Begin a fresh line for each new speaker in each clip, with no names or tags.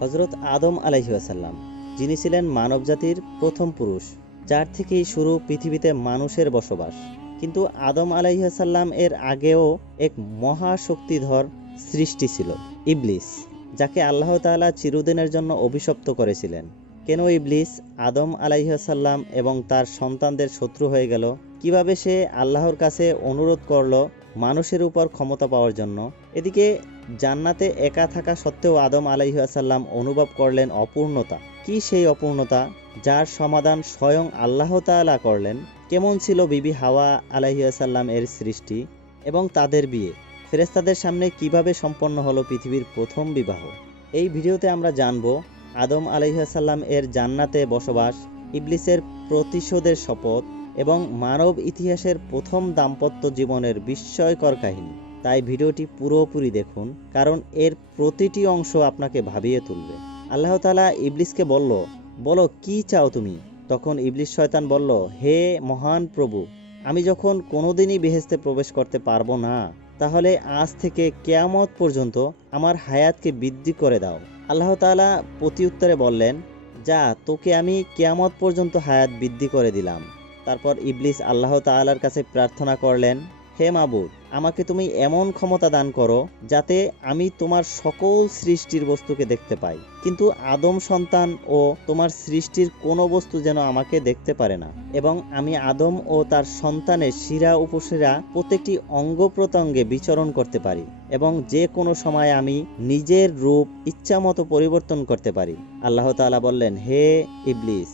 হজরত আদম আলাইহাসাল্লাম যিনি ছিলেন মানবজাতির প্রথম পুরুষ, যার থেকেই শুরু পৃথিবীতে মানুষের বসবাস। কিন্তু আদম আলাইহাসাল্লাম এর আগেও এক মহাশক্তিধর সৃষ্টি ছিল, ইবলিস, যাকে আল্লাহ তাআলা চিরদিনের জন্য অভিশপ্ত করেছিলেন। কেন ইবলিস আদম আলাইহাসাল্লাম এবং তার সন্তানদের শত্রু হয়ে গেল? কীভাবে সে আল্লাহর কাছে অনুরোধ করল? মানুষের উপর ক্ষমতা পাওয়ার জন্য। এদিকে জান্নাতে একা থাকা সত্ত্বেও আদম আলাইহাসাল্লাম অনুভব করলেন অপূর্ণতা। কি সেই অপূর্ণতা? যার সমাধান স্বয়ং আল্লাহ তাআলা করলেন। কেমন ছিল বিবি হাওয়া আলাইহাসাল্লাম এর সৃষ্টি এবং তাদের বিয়ে? ফেরেস্তাদের সামনে কীভাবে সম্পন্ন হলো পৃথিবীর প্রথম বিবাহ? এই ভিডিওতে আমরা জানব আদম আলাইহাসাল্লাম এর জান্নাতে বসবাস, ইবলিসের প্রতিশোধের শপথ এবং মানব ইতিহাসের প্রথম দাম্পত্য জীবনের বিস্ময়কর কাহিনী। তাই ভিডিওটি পুরোপুরি দেখুন, কারণ এর প্রতিটি অংশ আপনাকে ভাবিয়ে তুলবে। আল্লাহ তালা ইবলিসকে বলল, বলো, কি চাও তুমি? তখন ইবলিস শয়তান বলল, হে মহান প্রভু, আমি যখন কোনোদিনই বেহেস্তে প্রবেশ করতে পারব না, তাহলে আজ থেকে কেয়ামত পর্যন্ত আমার হায়াতকে বৃদ্ধি করে দাও। আল্লাহ তালা প্রতি উত্তরে বললেন, যা, তোকে আমি কেয়ামত পর্যন্ত হায়াত বৃদ্ধি করে দিলাম। তারপর ইবলিস আল্লাহ তাআলার কাছে প্রার্থনা করলেন, হে মাবুদ, আমাকে তুমি এমন ক্ষমতা দান করো যাতে আমি তোমার সকল সৃষ্টির বস্তুকে দেখতে পাই। কিন্তু আদম সন্তান ও তোমার সৃষ্টির কোনো বস্তু যেন আমাকে দেখতে পারে না। এবং আমি আদম ও তার সন্তানের শিরা উপশিরা প্রত্যেকটি অঙ্গ প্রত্যঙ্গে বিচরণ করতে পারি এবং যে কোনো সময় আমি নিজের রূপ, ইচ্ছামতো পরিবর্তন করতে পারি। আল্লাহ তাআলা বললেন, হে ইবলিস,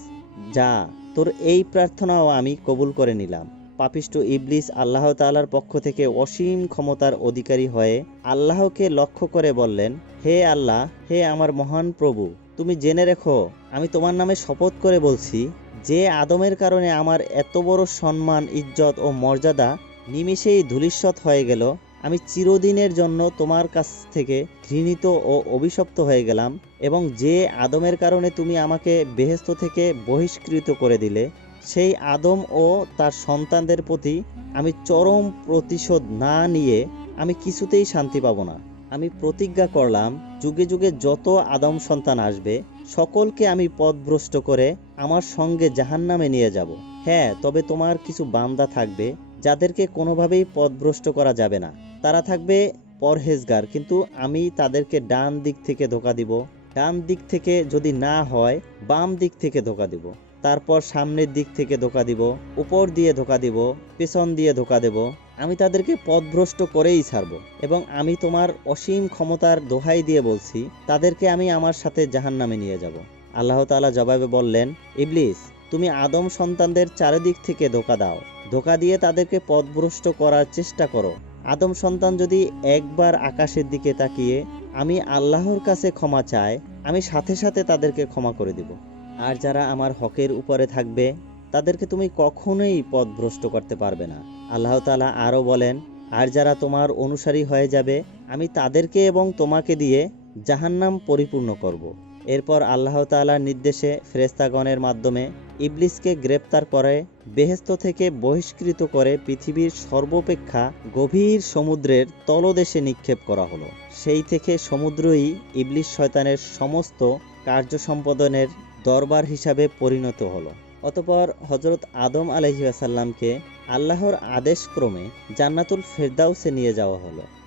যা তোর এই প্রার্থনাও আমি কবুল করে নিলাম। পাপিষ্ট ইবলিস আল্লাহ তাআলার পক্ষ থেকে অসীম ক্ষমতার অধিকারী হয়ে আল্লাহকে লক্ষ্য করে বললেন, হে আল্লাহ, হে আমার মহান প্রভু, তুমি জেনে রেখো, আমি তোমার নামে শপথ করে বলছি, যে আদমের কারণে আমার এত বড় সম্মান, ইজ্জত ও মর্যাদা নিমিষেই ধূলিস্বৎ হয়ে গেল আমি চিরদিনের জন্য তোমার কাছ থেকে ঘৃণিত ও অভিশপ্ত হয়ে গেলাম এবং যে আদমের কারণে তুমি আমাকে বেহেস্ত থেকে বহিষ্কৃত করে দিলে, সেই আদম ও তার সন্তানদের প্রতি আমি চরম প্রতিশোধ না নিয়ে আমি কিছুতেই শান্তি পাব না। আমি প্রতিজ্ঞা করলাম, যুগে যুগে যত আদম সন্তান আসবে, সকলকে আমি পথভ্রষ্ট করে আমার সঙ্গে জাহান্নামে নিয়ে যাব। হ্যাঁ তবে তোমার কিছু বান্দা থাকবে যাদেরকে কোনোভাবেই পথভ্রষ্ট করা যাবে না। তারা থাকবে পরহেজগার, কিন্তু আমি তাদেরকে ডান দিক থেকে ধোকা দিব। ডান দিক থেকে যদি না হয়, বাম দিক থেকে ধোকা দিব। তারপর সামনের দিক থেকে ধোকা দিব, উপর দিয়ে ধোকা দিব, পেছন দিয়ে ধোকা দেব। আমি তাদেরকে পথভ্রষ্ট করেই ছাড়ব এবং আমি তোমার অসীম ক্ষমতার দোহাই দিয়ে বলছি, তাদেরকে আমি আমার সাথে জাহান নামে নিয়ে যাব। আল্লাহ তাআলা জবাবে বললেন, ইবলিস তুমি আদম সন্তানদের চারিদিক থেকে ধোকা দাও। ধোকা দিয়ে তাদেরকে পথভ্রষ্ট করার চেষ্টা করো। আদম সন্তান যদি একবার আকাশের দিকে তাকিয়ে, আমি আল্লাহর কাছে ক্ষমা চায় আমি সাথে সাথে তাদেরকে ক্ষমা করে দিব। আর যারা আমার হকের উপরে থাকবে, তাদেরকে তুমি কখনোই পথভ্রষ্ট করতে পারবে না। আল্লাহ তাআলা আরও বলেন, আর যারা তোমার অনুসারী হয়ে যাবে, আমি তাদেরকে এবং তোমাকে দিয়ে জাহান্নাম পরিপূর্ণ করব। এরপর আল্লাহ তাআলার নির্দেশে ফেরেস্তাগণের মাধ্যমে ইবলিসকে গ্রেপ্তার করে বেহেস্ত থেকে বহিষ্কৃত করে পৃথিবীর সর্বাপেক্ষা গভীর সমুদ্রের তলদেশে নিক্ষেপ করা হলো। সেই থেকে সমুদ্রই ইবলিস শয়তানের সমস্ত কার্য সম্পাদনের দরবার হিসাবে পরিণত হলো। অতপর হজরত আদম আলহিহাসাল্লামকে আল্লাহর আদেশক্রমে জান্নাতুল ফেরদাউসে নিয়ে যাওয়া হলো।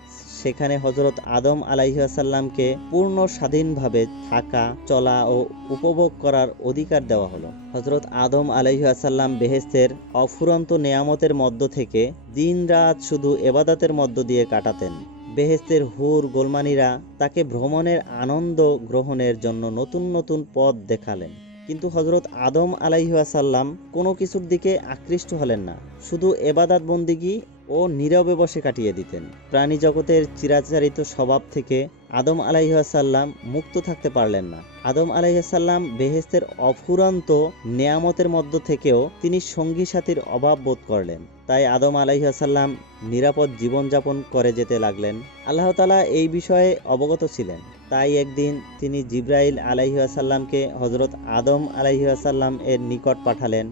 সেখানে হজরত আদম আলাইহাসাল্লামকে পূর্ণ স্বাধীনভাবে থাকা, চলা ও উপভোগ করার অধিকার দেওয়া হলো। হজরত আদম আলাইহাসাল্লাম বেহেস্তের অফুরন্ত নেয়ামতের মধ্য থেকে দিন রাত শুধু এবাদতের মধ্য দিয়ে কাটাতেন। বেহেস্তের হুর গোলমানিরা তাকে ভ্রমণের আনন্দ গ্রহণের জন্য নতুন নতুন পথ দেখালেন। কিন্তু হজরত আদম আলাইহাসাল্লাম কোনো কিছুর দিকে আকৃষ্ট হলেন না। শুধু এবাদাত বন্দিগি ও নীরবে বসে কাটিয়ে দিতেন। প্রাণী জগতের চিরাচারিত স্বভাব থেকে আদম আলাইহাসাল্লাম মুক্ত থাকতে পারলেন না। আদম আলাইহাসাল্লাম বেহেস্তের অফুরন্ত নেয়ামতের মধ্য থেকেও তিনি সঙ্গী সাথীর অভাব বোধ করলেন। তাই আদম আলাইহাসাল্লাম নিরাপদ জীবনযাপন করে যেতে লাগলেন। আল্লাহ তালা এই বিষয়ে অবগত ছিলেন। তাই একদিন তিনি জিব্রাইল আলাইহাসাল্লামকে হজরত আদম আলাইহাসাল্লাম এর নিকট পাঠালেন।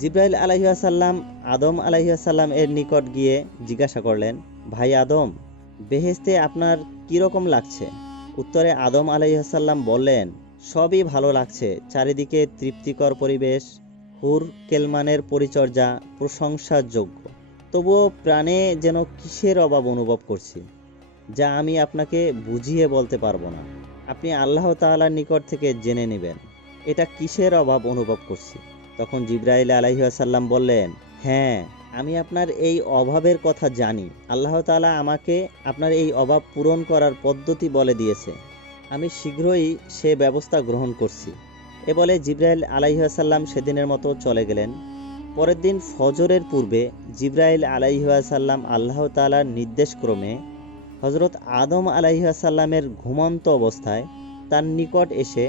জিব্রাইল আলাইহাসাল্লাম আদম আলাইহাসাল্লাম এর নিকট গিয়ে জিজ্ঞাসা করলেন, ভাই আদম বেহেস্তে আপনার কীরকম লাগছে? উত্তরে আদম আলাইহাসাল্লাম বললেন, সবই ভালো লাগছে। চারিদিকে তৃপ্তিকর পরিবেশ, হুর কেলমানের পরিচর্যা প্রশংসাযোগ্য। তবুও প্রাণে যেন কিসের অভাব অনুভব করছি, যা আমি আপনাকে বুঝিয়ে বলতে পারব না। আপনি আল্লাহ তাআলার নিকট থেকে জেনে নেবেন, এটা কিসের অভাব অনুভব করছি? তখন জিব্রাইল আলাইহাসাল্লাম বললেন হ্যাঁ আমি আপনার এই অভাবের কথা জানি। আল্লাহ তাআলা আমাকে আপনার এই অভাব পূরণ করার পদ্ধতি বলে দিয়েছে। আমি শীঘ্রই সে ব্যবস্থা গ্রহণ করছি। এ বলে জিব্রাইল আলাইহাসাল্লাম সেদিনের মতো চলে গেলেন। পরের দিন ফজরের পূর্বে জিব্রাইল আলাইহাসাল্লাম আল্লাহ তাআলার নির্দেশক্রমে হজরত আদম আলাইহাসাল্লামের ঘুমন্ত অবস্থায় তার নিকট এসে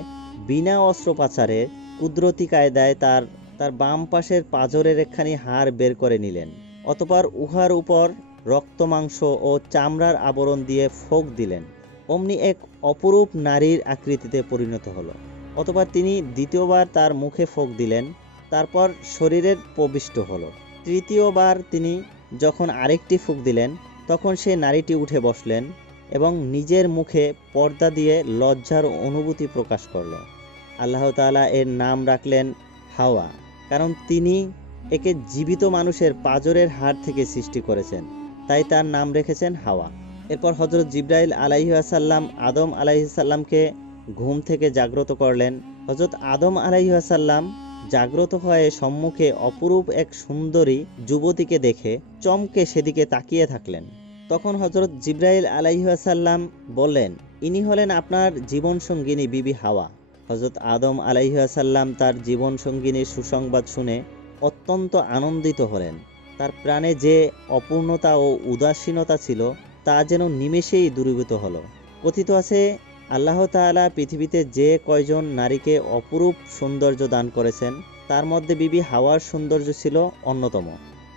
বিনা অস্ত্রোপাচারে কুদরতি কায়দায় তার তার বাম পাশের পাঁজরের একখানি হাড় বের করে নিলেন, অতপর উহার উপর রক্ত মাংস ও চামড়ার আবরণ দিয়ে ফোক দিলেন। অমনি এক অপরূপ নারীর আকৃতিতে পরিণত হলো। অতপর তিনি দ্বিতীয়বার তার মুখে ফোক দিলেন, তারপর শরীরের প্রবিষ্ট হলো। তৃতীয়বার তিনি যখন আরেকটি ফুক দিলেন, তখন সে নারীটি উঠে বসলেন এবং নিজের মুখে পর্দা দিয়ে লজ্জার অনুভূতি প্রকাশ করল। আল্লাহ তাআলা এর নাম রাখলেন হাওয়া। কারণ তিনি একে জীবিত মানুষের পাজরের হাড় থেকে সৃষ্টি করেছেন। তাই তার নাম রেখেছেন হাওয়া। এরপর হজরত জিব্রাইল আলাইহাসাল্লাম আদম আলাইসাল্লামকে ঘুম থেকে জাগ্রত করলেন। হজরত আদম আলাইহাসাল্লাম জাগ্রত হয়ে সম্মুখে অপরূপ এক সুন্দরী যুবতীকে দেখে চমকে সেদিকে তাকিয়ে থাকলেন। তখন হজরত জিব্রাইল আলাইহাসাল্লাম বললেন, ইনি হলেন আপনার জীবনসঙ্গিনী বিবি হাওয়া। হজরত আদম আলাইহাসাল্লাম তার জীবনসঙ্গিনীর সুসংবাদ শুনে অত্যন্ত আনন্দিত হলেন। তার প্রাণে যে অপূর্ণতা ও উদাসীনতা ছিল, তা যেন নিমেষেই দূরীভূত হলো। কথিত আছে, আল্লাহ তাআলা পৃথিবীতে যে কয়জন নারীকে অপরূপ সৌন্দর্য দান করেছেন, তার মধ্যে বিবি হাওয়ার সৌন্দর্য ছিল অন্যতম।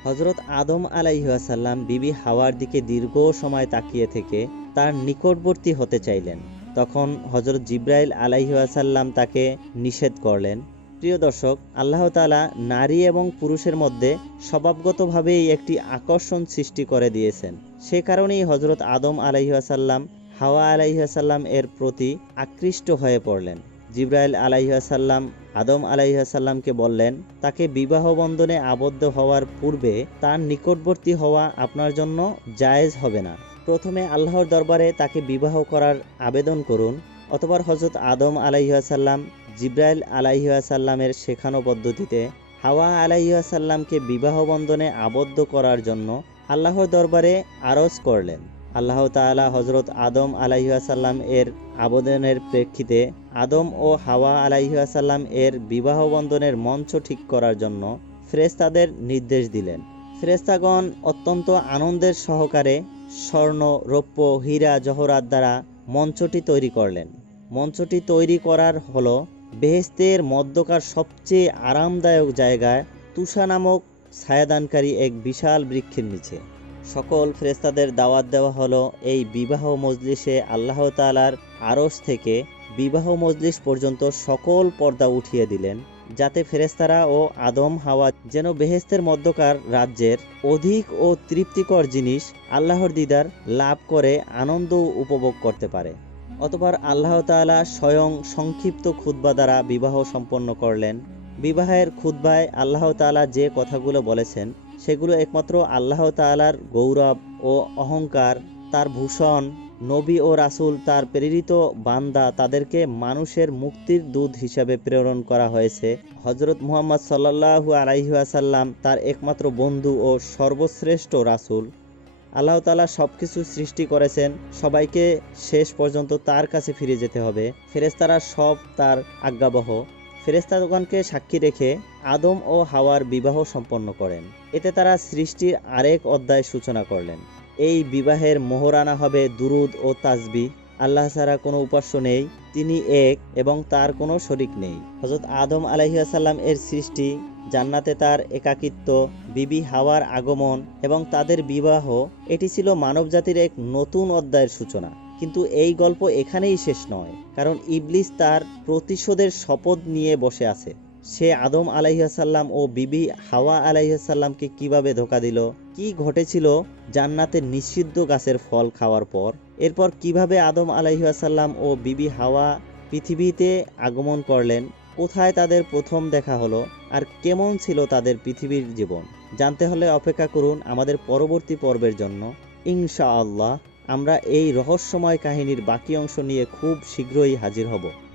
হজরত আদম আলাইহাসাল্লাম বিবি হাওয়ার দিকে দীর্ঘ সময় তাকিয়ে থেকে তার নিকটবর্তী হতে চাইলেন। তখন হজরত জিব্রাইল আলাইহাসাল্লাম তাকে নিষেধ করলেন। প্রিয় দর্শক, আল্লাহ তাআলা নারী এবং পুরুষের মধ্যে স্বভাবগতভাবেই একটি আকর্ষণ সৃষ্টি করে দিয়েছেন। সে কারণেই হজরত আদম আলাইহাসাল্লাম হাওয়া আলাইহাসাল্লাম এর প্রতি আকৃষ্ট হয়ে পড়লেন। জিব্রাইল আলাইহাসাল্লাম আদম আলাইহাসাল্লামকে বললেন, তাকে বিবাহ বন্ধনে আবদ্ধ হওয়ার পূর্বে তার নিকটবর্তী হওয়া আপনার জন্য জায়েজ হবে না। প্রথমে আল্লাহর দরবারে তাকে বিবাহ করার আবেদন করুন, অথবা হজরত আদম আলাইহাসাল্লাম জিব্রাইল আলাইহাসাল্লামের শেখানো পদ্ধতিতে হাওয়া আলাইহাসাল্লামকে বিবাহ বন্ধনে আবদ্ধ করার জন্য আল্লাহর দরবারে আরজ করলেন। আল্লাহ তাআলা হজরত আদম আলাইহাসাল্লাম এর আবেদনের প্রেক্ষিতে আদম ও হাওয়া আলাইহাসাল্লাম এর বিবাহ বন্ধনের মঞ্চ ঠিক করার জন্য ফ্রেস্তাদের নির্দেশ দিলেন। ফ্রেস্তাগণ অত্যন্ত আনন্দের সহকারে স্বর্ণ, রৌপ্য, হীরা, জহরাত দ্বারা মঞ্চটি তৈরি করলেন। মঞ্চটি তৈরি করার হলো বেহেস্তের মধ্যকার সবচেয়ে আরামদায়ক জায়গায় তুষা নামক ছায়াদানকারী এক বিশাল বৃক্ষের নিচে। সকল ফ্রেস্তাদের দাওয়াত দেওয়া হলো এই বিবাহ মজলিসে আল্লাহ তাআলার আরশ থেকে বিবাহ মজলিস পর্যন্ত সকল পর্দা উঠিয়ে দিলেন। যাতে ফেরেস্তারা ও আদম হাওয়া যেন বেহেস্তের মধ্যকার রাজ্যের অধিক ও তৃপ্তিকর জিনিস আল্লাহর দিদার লাভ করে, আনন্দ উপভোগ করতে পারে। অতপর আল্লাহ তাআলা স্বয়ং সংক্ষিপ্ত খুতবা দ্বারা বিবাহ সম্পন্ন করলেন। বিবাহের খুতবায় আল্লাহ তালা যে কথাগুলো বলেছেন, সেগুলো একমাত্র আল্লাহ তাআলার গৌরব ও অহংকার, তার ভূষণ নবী ও রাসূল তার প্রেরিত বান্দা তাদেরকে মানুষের মুক্তির দূত হিসাবে প্রেরণ করা হয়েছে। হজরত মুহাম্মদ সাল্লাল্লাহু আলাইহি ওয়াসাল্লাম তার একমাত্র বন্ধু ও সর্বশ্রেষ্ঠ রাসূল। আল্লাহ তাআলা সব কিছু সৃষ্টি করেছেন, সবাইকে শেষ পর্যন্ত তার কাছে ফিরে যেতে হবে। ফেরেস্তারা সব তার আজ্ঞাবহ। ফেরেস্তাগণকে সাক্ষী রেখে আদম ও হাওয়ার বিবাহ সম্পন্ন করেন। এতে তারা সৃষ্টির আরেক অধ্যায় সূচনা করলেন। এই বিবাহের মোহরানা হবে দুরুদ ও তাজবি আল্লাহ ছাড়া কোনো উপাস্য নেই, তিনি এক এবং তার কোনো শরিক নেই। হজরত আদম আলাইসাল্লাম এর সৃষ্টি, জান্নাতে তার একাকিত্ব, বিবি হাওয়ার আগমন এবং তাদের বিবাহ, এটি ছিল মানবজাতির এক নতুন অধ্যায়ের সূচনা। কিন্তু এই গল্প এখানেই শেষ নয়, কারণ ইবলিস তার প্রতিশোধের শপথ নিয়ে বসে আছে। সে আদম আলাইহাসাল্লাম ও বিবি হাওয়া আলাইহাসাল্লামকে কীভাবে ধোকা দিল? কি ঘটেছিল? জান্নাতের নিষিদ্ধ গাছের ফল খাওয়ার পর? এরপর কীভাবে আদম আলাইহাসাল্লাম ও বিবি হাওয়া পৃথিবীতে আগমন করলেন? কোথায় তাদের প্রথম দেখা হলো? আর কেমন ছিল তাদের পৃথিবীর জীবন? জানতে হলে অপেক্ষা করুন আমাদের পরবর্তী পর্বের জন্য। ইনশাআল্লাহ, আমরা এই রহস্যময় কাহিনীর বাকি অংশ নিয়ে খুব শীঘ্রই হাজির হব।